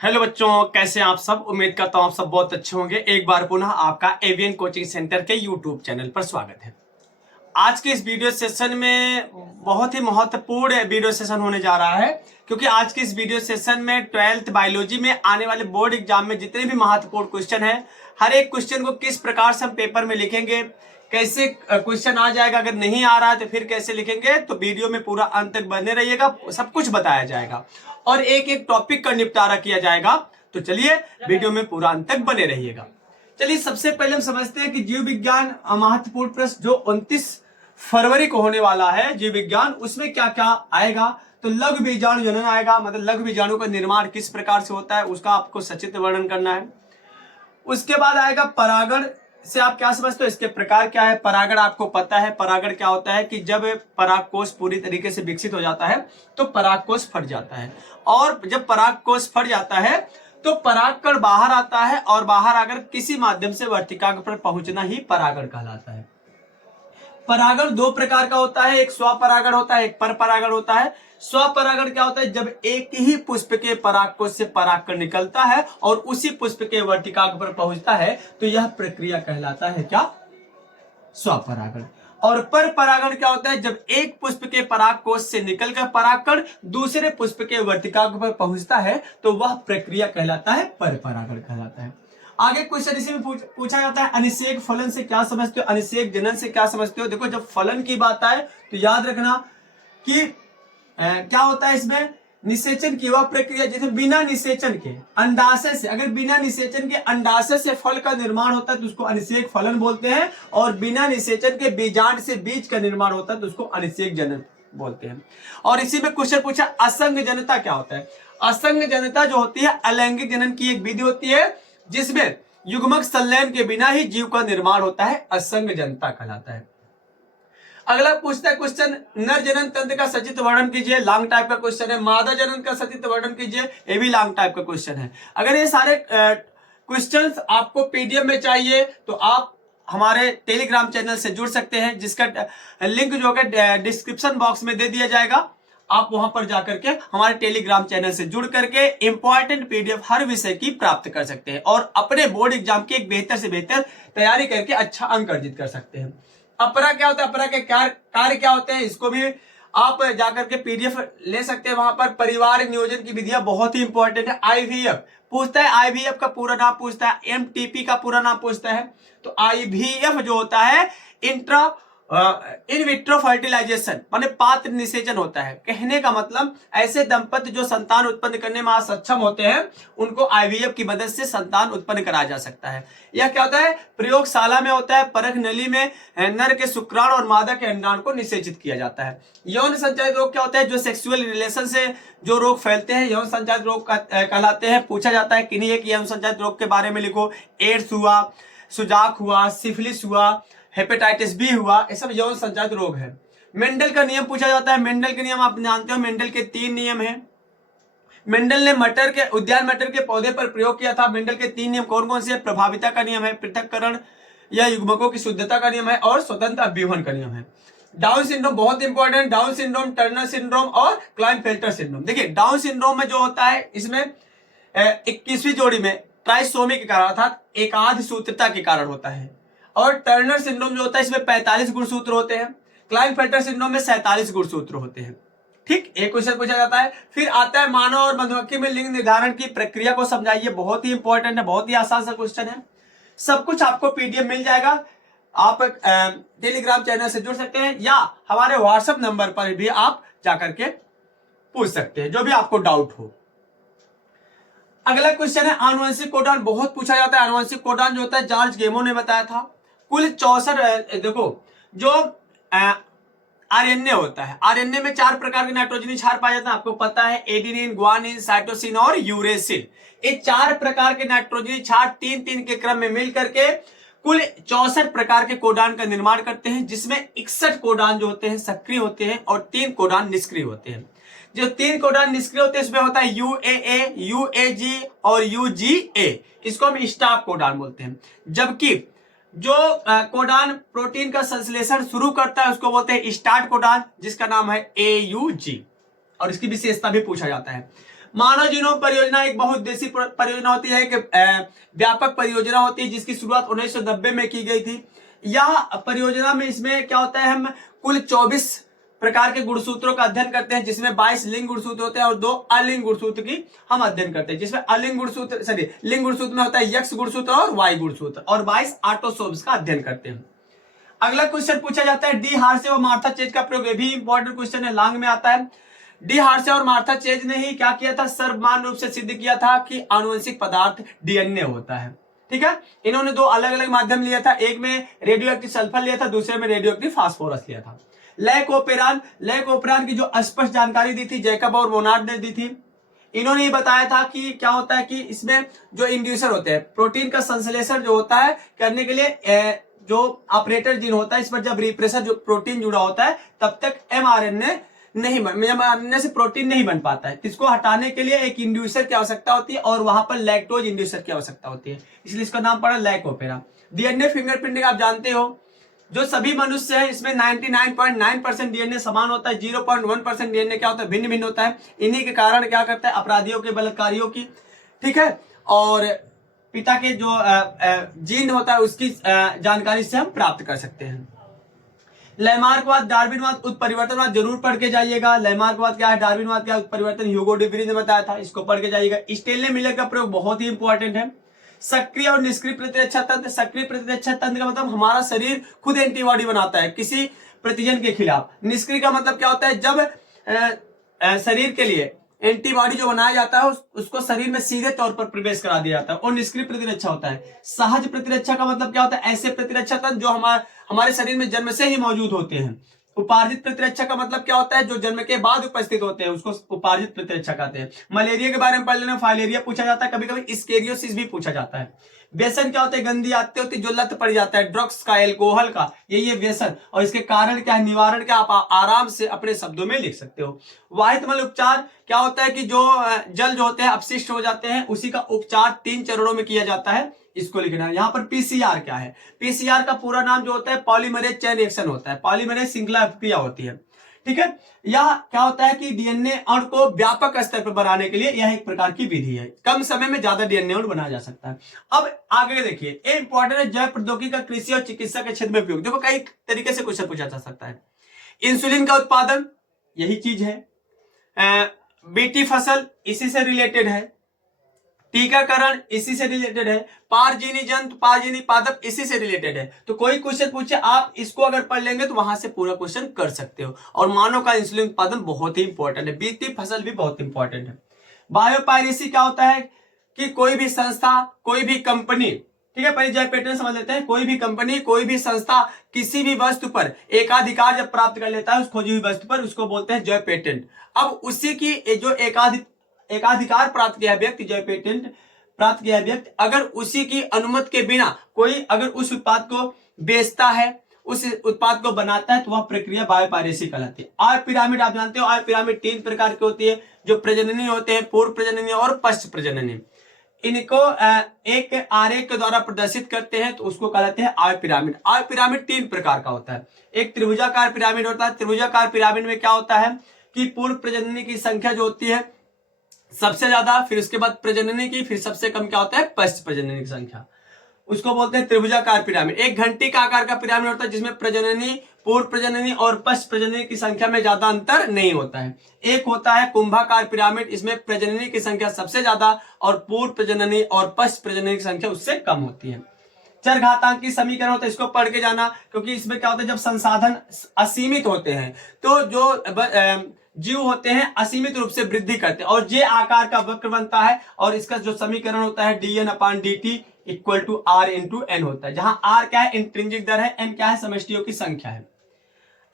Hello बच्चों, कैसे हैं आप सब। उम्मीद करता हूं आप सब बहुत अच्छे होंगे। एक बार पुनः आपका एवियन कोचिंग सेंटर के यूट्यूब चैनल पर स्वागत है। आज के इस वीडियो सेशन में बहुत ही महत्वपूर्ण वीडियो सेशन होने जा रहा है, क्योंकि आज के इस वीडियो सेशन में 12th बायोलॉजी में आने वाले बोर्ड एग्जाम में जितने भी महत्वपूर्ण क्वेश्चन है, हर एक क्वेश्चन को किस प्रकार से हम पेपर में लिखेंगे, कैसे क्वेश्चन आ जाएगा, अगर नहीं आ रहा है तो फिर कैसे लिखेंगे, तो वीडियो में पूरा अंत तक बने रहिएगा। सब कुछ बताया जाएगा और एक एक टॉपिक का निपटारा किया जाएगा। तो चलिए वीडियो में पूरा अंत तक बने रहिएगा। चलिए सबसे पहले हम समझते हैं कि जीव विज्ञान महत्वपूर्ण प्रश्न जो 29 फरवरी को होने वाला है जीव विज्ञान, उसमें क्या क्या आएगा। तो लघु बीजाणु जनन आएगा, मतलब लघु बीजाणु का निर्माण किस प्रकार से होता है उसका आपको सचित्र वर्णन करना है। उसके बाद आएगा परागण से आप क्या समझते हो, इसके प्रकार क्या है। परागण आपको पता है, परागण क्या होता है कि जब परागकोश पूरी तरीके से विकसित हो जाता है तो परागकोश फट जाता है, और जब परागकोश फट जाता है तो परागकण बाहर आता है, और बाहर आकर किसी माध्यम से वर्तिकाग्र पर पहुंचना ही परागण कहलाता है। परागण दो प्रकार का होता है, एक स्वपरागण होता है, एक पर परागण होता है। स्वपरागण क्या होता है, जब एक ही पुष्प के परागकोश से परागकण निकलता है और उसी पुष्प के वर्तिकाग्र पर पहुंचता है, तो यह प्रक्रिया कहलाता है क्या, स्वपरागण। और पर परागण क्या होता है, जब एक पुष्प के परागकोश से निकलकर परागकण दूसरे पुष्प के वर्तिकाग्र पर पहुंचता है, तो वह प्रक्रिया कहलाता है पर परागण कहलाता है। आगे क्वेश्चन इसी में पूछा जाता है, अनिषेक फलन से क्या समझते हो, अनिषेक जनन से क्या समझते हो। देखो जब फलन की बात आए तो याद रखना कि क्या होता है इसमें, निषेचन की वह प्रक्रिया जिसमें बिना निषेचन के अंडाशय से, अगर बिना निषेचन के अंडाशय से फल का निर्माण होता है तो उसको अनिषेक फलन बोलते हैं, और बिना निषेचन के बीजांड से बीज का निर्माण होता है तो उसको अनिषेक जनन बोलते हैं। और इसी में क्वेश्चन पूछा असंग जनता क्या होता है। असंग जनता जो होती है अलैंगिक जनन की एक विधि होती है जिसमें युग्मक संलयन के बिना ही जीव का निर्माण होता है, असंग जनता कहलाता है। अगला पूछता है क्वेश्चन, नर जनन तंत्र का सचित्र वर्णन कीजिए, लॉन्ग टाइप का क्वेश्चन है। मादा जनन का सचित्र वर्णन कीजिए, ये भी लॉन्ग टाइप का क्वेश्चन है। अगर ये सारे क्वेश्चंस आपको पीडीएफ में चाहिए तो आप हमारे टेलीग्राम चैनल से जुड़ सकते हैं, जिसका लिंक जो है डिस्क्रिप्शन बॉक्स में दे दिया जाएगा। आप वहां पर जाकर के हमारे टेलीग्राम चैनल से जुड़ करके इंपॉर्टेंट पीडीएफ हर विषय की प्राप्त कर सकते हैं और अपने बोर्ड एग्जाम की एक बेहतर से बेहतर तैयारी करके अच्छा अंक अर्जित कर सकते हैं। अपरा क्या होता है, अपरा के कार्य क्या होते हैं, इसको भी आप जाकर के पीडीएफ ले सकते हैं। वहां पर परिवार नियोजन की विधियां बहुत ही इंपॉर्टेंट है। आईवीएफ पूछता है, आईवीएफ का पूरा नाम पूछता है, एमटीपी का पूरा नाम पूछता है। तो आईवीएफ जो होता है इंट्रा इन विट्रो फर्टिलाइजेशन माने पात्र निषेचन होता है। कहने का मतलब ऐसे दंपति जो संतान उत्पन्न करने में असक्षम होते हैं उनको आईवीएफ की मदद से संतान उत्पन्न कराया जा सकता है। यह क्या होता है, प्रयोगशाला में होता है। परख नली में नर के शुक्राणु और मादा के अंडाणु को निषेचित किया जाता है। यौन संचालित रोग क्या होता है, जो सेक्सुअल रिलेशन से जो रोग फैलते हैं यौन संचालित रोग कहलाते हैं। पूछा जाता है किन्हीं एक यौन संचालित रोग के बारे में लिखो। एड्स हुआ, सुजाक हुआ, सिफिलिस हुआ, हेपेटाइटिस बी हुआ, ये सब यौन संचालित रोग है। मेंडल का नियम पूछा जाता है। मेंडल के नियम आप जानते हो, मेंडल के 3 नियम हैं। मेंडल ने उद्यान मटर के पौधे पर प्रयोग किया था। मेंडल के 3 नियम कौन कौन से हैं, प्रभाविता का नियम है, पृथक्करण या युग्मकों की शुद्धता का नियम है, और स्वतंत्र अभ्यूहन का नियम है। डाउन सिंड्रोम बहुत important, down syndrome, Turner syndrome और क्लाइनफेल्टर सिंड्रोम। देखिए डाउन सिंड्रोम में जो होता है, इसमें 21वीं जोड़ी में ट्राइसोमी के कारण अर्थात एकाध सूत्रता के कारण होता है। और टर्नर सिंड्रोम जो होता है इसमें 45 गुणसूत्र होते हैं। क्लाइनफेल्टर सिंड्रोम में 47 गुणसूत्र होते हैं। ठीक, एक क्वेश्चन पूछा जाता है। फिर आता है मानव और मधुमक्खी में लिंग निर्धारण की प्रक्रिया को समझाइए। बहुत ही इंपॉर्टेंट है, बहुत ही आसान सा क्वेश्चन है। सब कुछ आपको पीडीएफ मिल जाएगा। आप टेलीग्राम चैनल से जुड़ सकते हैं या हमारे व्हाट्सएप नंबर पर भी आप जाकर के पूछ सकते हैं जो भी आपको डाउट हो। अगला क्वेश्चन है आनुवंशिक कोडान, बहुत पूछा जाता है। आनुवंशिक कोडान जो होता है जॉर्ज गेमो ने बताया था। कुल 64 देखो जो आरएनए होता है, आरएनए में 4 प्रकार के नाइट्रोजनी क्षार पाए जाते हैं। आपको पता है एडेनिन, ग्वानिन, साइटोसिन और यूरेसिल। ये 4 प्रकार के नाइट्रोजनी क्षार 3-3 के क्रम में मिल करके कुल 64 प्रकार के कोडान का निर्माण करते हैं, जिसमें 61 कोडान जो होते हैं सक्रिय होते हैं और 3 कोडान निष्क्रिय होते हैं। जो 3 कोडान निष्क्रिय होते हैं इसमें होता है यूएए, यूएजी और यूजीए। इसको हम स्टॉप कोडान बोलते हैं। जबकि जो कोडान प्रोटीन का संश्लेषण शुरू करता है उसको बोलते हैं स्टार्ट कोडान, जिसका नाम है एयूजी, और इसकी विशेषता भी पूछा जाता है। मानव जीनोम परियोजना एक बहुउद्देशीय परियोजना होती है, एक व्यापक परियोजना होती है जिसकी शुरुआत 1990 में की गई थी। यह परियोजना में इसमें क्या होता है, हम कुल 24 प्रकार के गुणसूत्रों का अध्ययन करते हैं, जिसमें 22 लिंग गुणसूत्र होते हैं और 2 अलिंग गुणसूत्र की हम अध्ययन करते हैं, जिसमें अलिंग गुणसूत्र सॉरी लिंग गुणसूत्र में होता है यक्ष गुणसूत्र और वाई गुणसूत्र, और 22 ऑटोसोम्स का अध्ययन करते हैं। अगला क्वेश्चन पूछा जाता है डी हार्शे और मार्था चेज का प्रयोग, ये भी इंपॉर्टेंट क्वेश्चन है, लॉन्ग में आता है। डी हार्शे और मार्था चेज ने ही क्या किया था, सर्वमान्य रूप से सिद्ध किया था कि आनुवंशिक पदार्थ डीएनए होता है। ठीक है, इन्होंने 2 अलग अलग माध्यम लिया था, एक में रेडियो एक्टिव सल्फर लिया था, दूसरे में रेडियो एक्टिव फास्फोरस लिया था। लैकोपेरान की जो स्पष्ट जानकारी दी थी जैकब और मोनार्ड ने दी थी। इन्होंने ये बताया था कि क्या होता है कि इसमें जो इंड्यूसर होते हैं, प्रोटीन का संश्लेषण जो होता है करने के लिए जो ऑपरेटर जीन होता है, इस पर जब रिप्रेसर जो प्रोटीन जुड़ा होता है तब तक एमआरएनए से प्रोटीन नहीं बन पाता है। इसको हटाने के लिए एक इंड्यूसर की आवश्यकता होती है और वहां पर लैक्टोज इंड्यूसर की आवश्यकता होती है, इसलिए इसका नाम पड़ा लैकोपेरा। डीएनए फिंगरप्रिंटिंग आप जानते हो, जो सभी मनुष्य है इसमें 99.9% डीएनए समान होता है, 0.1% डीएनए क्या होता है, भिन्न भिन्न होता है। इन्हीं के कारण क्या करता है, अपराधियों के, बलात्कारियों की, ठीक है, और पिता के जो जीन होता है उसकी जानकारी से हम प्राप्त कर सकते हैं। लैमार्कवाद, डार्विनवाद, उत्परिवर्तनवाद जरूर पढ़ के जाइएगा। लैमार्कवाद क्या है, डार्विनवाद क्या है, उत्परिवर्तन ह्यूगो डिवरी ने बताया था, इसको पढ़ के जाइएगा। स्टेनले मिलर का प्रयोग बहुत ही इंपॉर्टेंट है। सक्रिय और निष्क्रिय प्रतिरक्षा तंत्र, सक्रिय प्रतिरक्षा तंत्र का मतलब हमारा शरीर खुद एंटीबॉडी बनाता है किसी प्रतिजन के खिलाफ। निष्क्रिय का मतलब क्या होता है, जब शरीर के लिए एंटीबॉडी जो बनाया जाता है उसको शरीर में सीधे तौर पर प्रवेश करा दिया जाता है, और निष्क्रिय प्रतिरक्षा होता है। सहज प्रतिरक्षा का मतलब क्या होता है, ऐसे प्रतिरक्षा तंत्र जो हमारे शरीर में जन्म से ही मौजूद होते हैं। उपार्जित प्रतिरक्षा का मतलब क्या होता है, जो जन्म के बाद उपस्थित होते हैं उसको उपार्जित प्रतिरक्षा कहते हैं। मलेरिया के बारे में पढ़ लेना, फाइलेरिया पूछा जाता है, कभी कभी स्केरियोसिस भी पूछा जाता है। व्यसन क्या होता है, गंदी आदतें होती है, जो लत पड़ जाता है ड्रग्स का, एल्कोहल का, ये व्यसन, और इसके कारण क्या है, निवारण क्या, आप आराम से अपने शब्दों में लिख सकते हो। वाहित मल उपचार क्या होता है कि जो जल जो होते हैं अपशिष्ट हो जाते हैं, उसी का उपचार 3 चरणों में किया जाता है, इसको लिखना है। यहाँ पर पीसीआर क्या है, पीसीआर का पूरा नाम जो होता है पॉलीमरेज चेन रिएक्शन होता है, पॉलीमरेज श्रृंखला क्रिया होती है। ठीक है, यह क्या होता है कि डीएनए अणु को व्यापक स्तर पर बनाने के लिए यह एक प्रकार की विधि है, कम समय में ज्यादा डीएनए अणु बनाया जा सकता है। अब आगे देखिए, ये इंपॉर्टेंट है, जैव प्रौद्योगिकी का कृषि और चिकित्सा के क्षेत्र में उपयोग। देखो कई तरीके से क्वेश्चन पूछा जा सकता है। इंसुलिन का उत्पादन यही चीज है, बीटी फसल इसी से रिलेटेड है, टीकाकरण इसी से रिलेटेड है, पारजीनी जंतु, पारजीनी पादप इसी से रिलेटेड है। तो कोई क्वेश्चन पूछे, आप इसको अगर पढ़ लेंगे तो वहां से पूरा क्वेश्चन कर सकते हो। और मानव का इंसुलिन उत्पादन बहुत ही इंपॉर्टेंट है, बीटी फसल भी बहुत इंपॉर्टेंट है। बायोपायरेसी क्या होता है कि कोई भी संस्था, कोई भी कंपनी, ठीक है, पहले जय पेटेंट समझ लेते हैं। कोई भी कंपनी, कोई भी संस्था किसी भी वस्तु पर एकाधिकार जब प्राप्त कर लेता है उस खोजी हुई वस्तु पर, उसको बोलते हैं जय पेटेंट। अब उसी की जो एकाधिकार प्राप्त किया व्यक्ति, जय पेटेंट प्राप्त किया व्यक्ति, अगर उसी की अनुमति के बिना कोई अगर उस उत्पाद को बेचता है, उस उत्पाद को बनाता है, तो वह प्रक्रिया बायोपायरेसी कहलाती है। आय पिरामिड आप जानते हो, आय पिरामिड 3 प्रकार की होती है, जो प्रजननी होते हैं, पूर्व प्रजननी और पश्च प्रजननी। इनको एक आरेख के द्वारा प्रदर्शित करते हैं तो उसको कहलाते हैं आय पिरामिड। आय पिरामिड 3 प्रकार का होता है। एक त्रिभुजाकार पिरामिड होता है। त्रिभुजाकार पिरामिड में क्या होता है कि पूर्व प्रजननी की संख्या जो होती है सबसे ज्यादा, फिर उसके बाद प्रजननी की, फिर सबसे कम क्या होता है, पश्च प्रजननी की संख्या, उसको बोलते हैं त्रिभुजाकार पिरामिड। एक घंटी का आकार का पिरामिड होता है जिसमें प्रजननी, पूर्व प्रजननी और पश्च प्रजननी की संख्या में ज्यादा अंतर नहीं होता है। एक होता है कुंभाकार पिरामिड, इसमें प्रजननी की संख्या सबसे ज्यादा और पूर्व प्रजननी और पश्च प्रजननी की संख्या उससे कम होती है। चरघातांकी समीकरण होता है, इसको पढ़ के जाना, क्योंकि इसमें क्या होता है, जब संसाधन असीमित होते हैं तो जो जीव होते हैं असीमित रूप से वृद्धि करते हैं और जे आकार का वक्र बनता है, और इसका जो समीकरण होता है dn/dt equal to r into N होता है, जहां r क्या है, इंट्रिंसिक दर है, n क्या है, समष्टियों की संख्या है।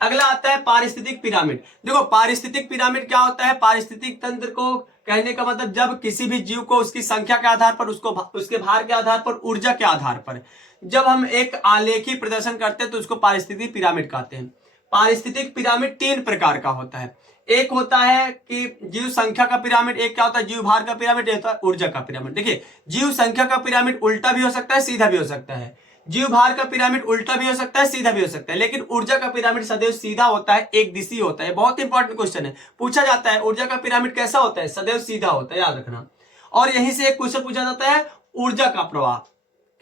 अगला आता है पारिस्थितिक पिरामिड। देखो पारिस्थितिक पिरामिड क्या होता है, पारिस्थितिक तंत्र को कहने का मतलब जब किसी भी जीव को उसकी संख्या के आधार पर, उसको उसके भार के आधार पर, ऊर्जा के आधार पर जब हम एक आलेखी प्रदर्शन करते हैं तो उसको पारिस्थितिक पिरामिड कहते हैं। पारिस्थितिक पिरामिड 3 प्रकार का होता है। एक होता है कि जीव संख्या का पिरामिड, एक क्या होता है जीव भार का पिरामिड, एक होता है ऊर्जा का पिरामिड। देखिए जीव संख्या का पिरामिड उल्टा भी हो सकता है, सीधा भी हो सकता है। जीव भार का पिरामिड उल्टा भी हो सकता है, सीधा भी हो सकता है, लेकिन ऊर्जा का पिरामिड सदैव सीधा होता है, एक दिशी होता है। बहुत इंपॉर्टेंट क्वेश्चन है, पूछा जाता है ऊर्जा का पिरामिड कैसा होता है, सदैव सीधा होता है, याद रखना। और यहीं से एक क्वेश्चन पूछा जाता है ऊर्जा का प्रवाह।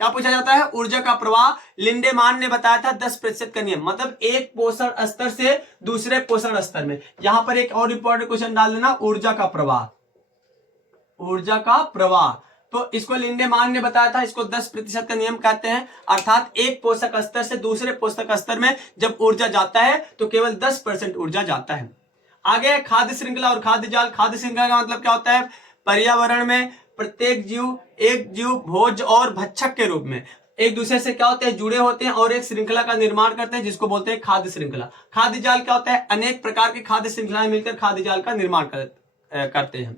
क्या पूछा जाता है? ऊर्जा का प्रवाह। लिंडेमान ने बताया था 10% का नियम, मतलब एक पोषण स्तर से दूसरे पोषण स्तर में। यहां पर एक और इंपॉर्टेंट क्वेश्चन डाल देना, ऊर्जा का प्रवाह। ऊर्जा का प्रवाह, तो इसको लिंडेमान ने बताया था, इसको 10% का नियम कहते हैं। अर्थात एक पोषक स्तर से दूसरे पोषक स्तर में जब ऊर्जा जाता है तो केवल 10% ऊर्जा जाता है। आगे खाद्य श्रृंखला और खाद्य जाल। खाद्य श्रृंखला का मतलब क्या होता है? पर्यावरण में प्रत्येक जीव, एक जीव भोज और भक्षक के रूप में एक दूसरे से क्या होते हैं? जुड़े होते हैं और एक श्रृंखला का निर्माण करते हैं, जिसको बोलते हैं खाद्य श्रृंखला। खाद्य जाल क्या होता है? अनेक प्रकार की खाद्य श्रृंखलाएं मिलकर खाद्य जाल का निर्माण करते हैं।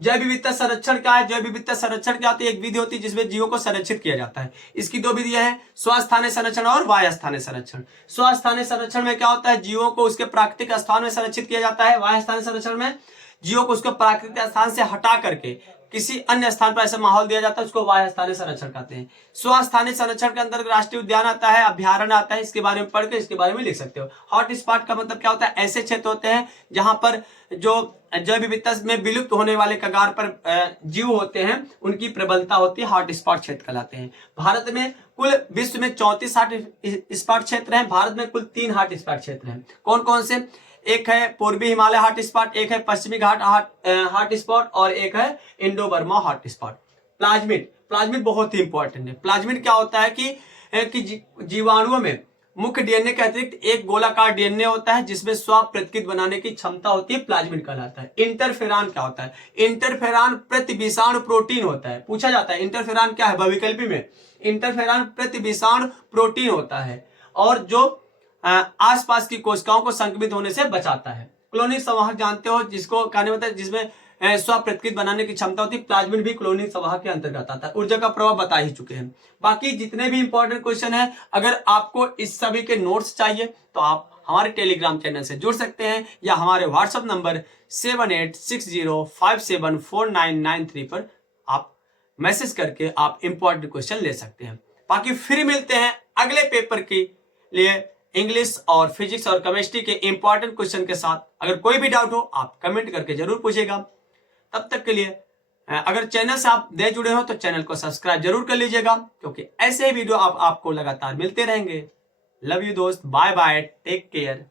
जैव विविधता संरक्षण क्या है? जैव विविधता संरक्षण क्या होती है? एक विधि होती है जिसमें जीवों को संरक्षित किया जाता है। इसकी दो विधियां हैं, स्वस्थानीय संरक्षण और वाह्य स्थानीय संरक्षण। स्वस्थानीय संरक्षण में क्या होता है? जीवों को उसके प्राकृतिक स्थान में संरक्षित किया जाता है। वाह्य स्थानीय संरक्षण में जीवों को उसके प्राकृतिक स्थान से हटा करके किसी अन्य स्थान पर ऐसा माहौल दिया जाता है, उसको वाह्य स्थानीय संरक्षण कहते हैं। स्वस्थानीय संरक्षण के अंदर राष्ट्रीय उद्यान आता है, अभ्यारण्य आता है, इसके बारे में पढ़ के इसके बारे में लिख सकते हो। हॉट स्पॉट का मतलब क्या होता है? ऐसे क्षेत्र होते हैं जहां पर जो जैव विविधता में विलुप्त होने वाले कगार पर जीव होते हैं, उनकी प्रबलता होती है, हॉट स्पॉट क्षेत्र कहलाते हैं। भारत में कुल विश्व में 34 हॉट स्पॉट क्षेत्र हैं। भारत में कुल 3 हॉट स्पॉट क्षेत्र हैं। कौन कौन से? एक है पूर्वी हिमालय हॉट स्पॉट, एक है पश्चिमी घाट हॉट स्पॉट और एक है Indo Burma hot spot. Plasmid, plasmid बहुत ही इंपॉर्टेंट है। प्लाज्मिड क्या होता है कि जीवाणुओं में मुख्य डीएनए के अतिरिक्त एक गोलाकार डीएनए होता है जिसमें स्व प्रतिकृति बनाने की क्षमता होती है, प्लाज्मिड कहलाता है। इंटरफेरॉन क्या होता है? इंटरफेरॉन प्रतिविषाणु प्रोटीन होता है। पूछा जाता है इंटरफेरॉन क्या है बहुविकल्पी में? इंटरफेरॉन प्रतिविषाणु प्रोटीन होता है और जो आसपास की कोशिकाओं को संक्रमित होने से बचाता है। क्लोनिक संवाहक जानते हो जिसको कहने होता है, जिसमें स्व प्रतिकृति बनाने की क्षमता होती है, प्लाज्मिड भी क्लोनिक संवाहक के अंतर्गत आता है। ऊर्जा का प्रभाव बता ही चुके हैं। बाकी जितने भी इंपॉर्टेंट क्वेश्चन है, अगर आपको इस सभी के नोट्स चाहिए तो आप हमारे टेलीग्राम चैनल से जुड़ सकते हैं या हमारे व्हाट्सएप नंबर 7860574993 पर आप मैसेज करके आप इंपॉर्टेंट क्वेश्चन ले सकते हैं। बाकी फिर मिलते हैं अगले पेपर के लिए इंग्लिश और फिजिक्स और केमिस्ट्री के इंपॉर्टेंट क्वेश्चन के साथ। अगर कोई भी डाउट हो आप कमेंट करके जरूर पूछेगा। तब तक के लिए अगर चैनल से आप नए जुड़े हो तो चैनल को सब्सक्राइब जरूर कर लीजिएगा, क्योंकि ऐसे ही वीडियो आपको लगातार मिलते रहेंगे। लव यू दोस्त, बाय बाय, टेक केयर।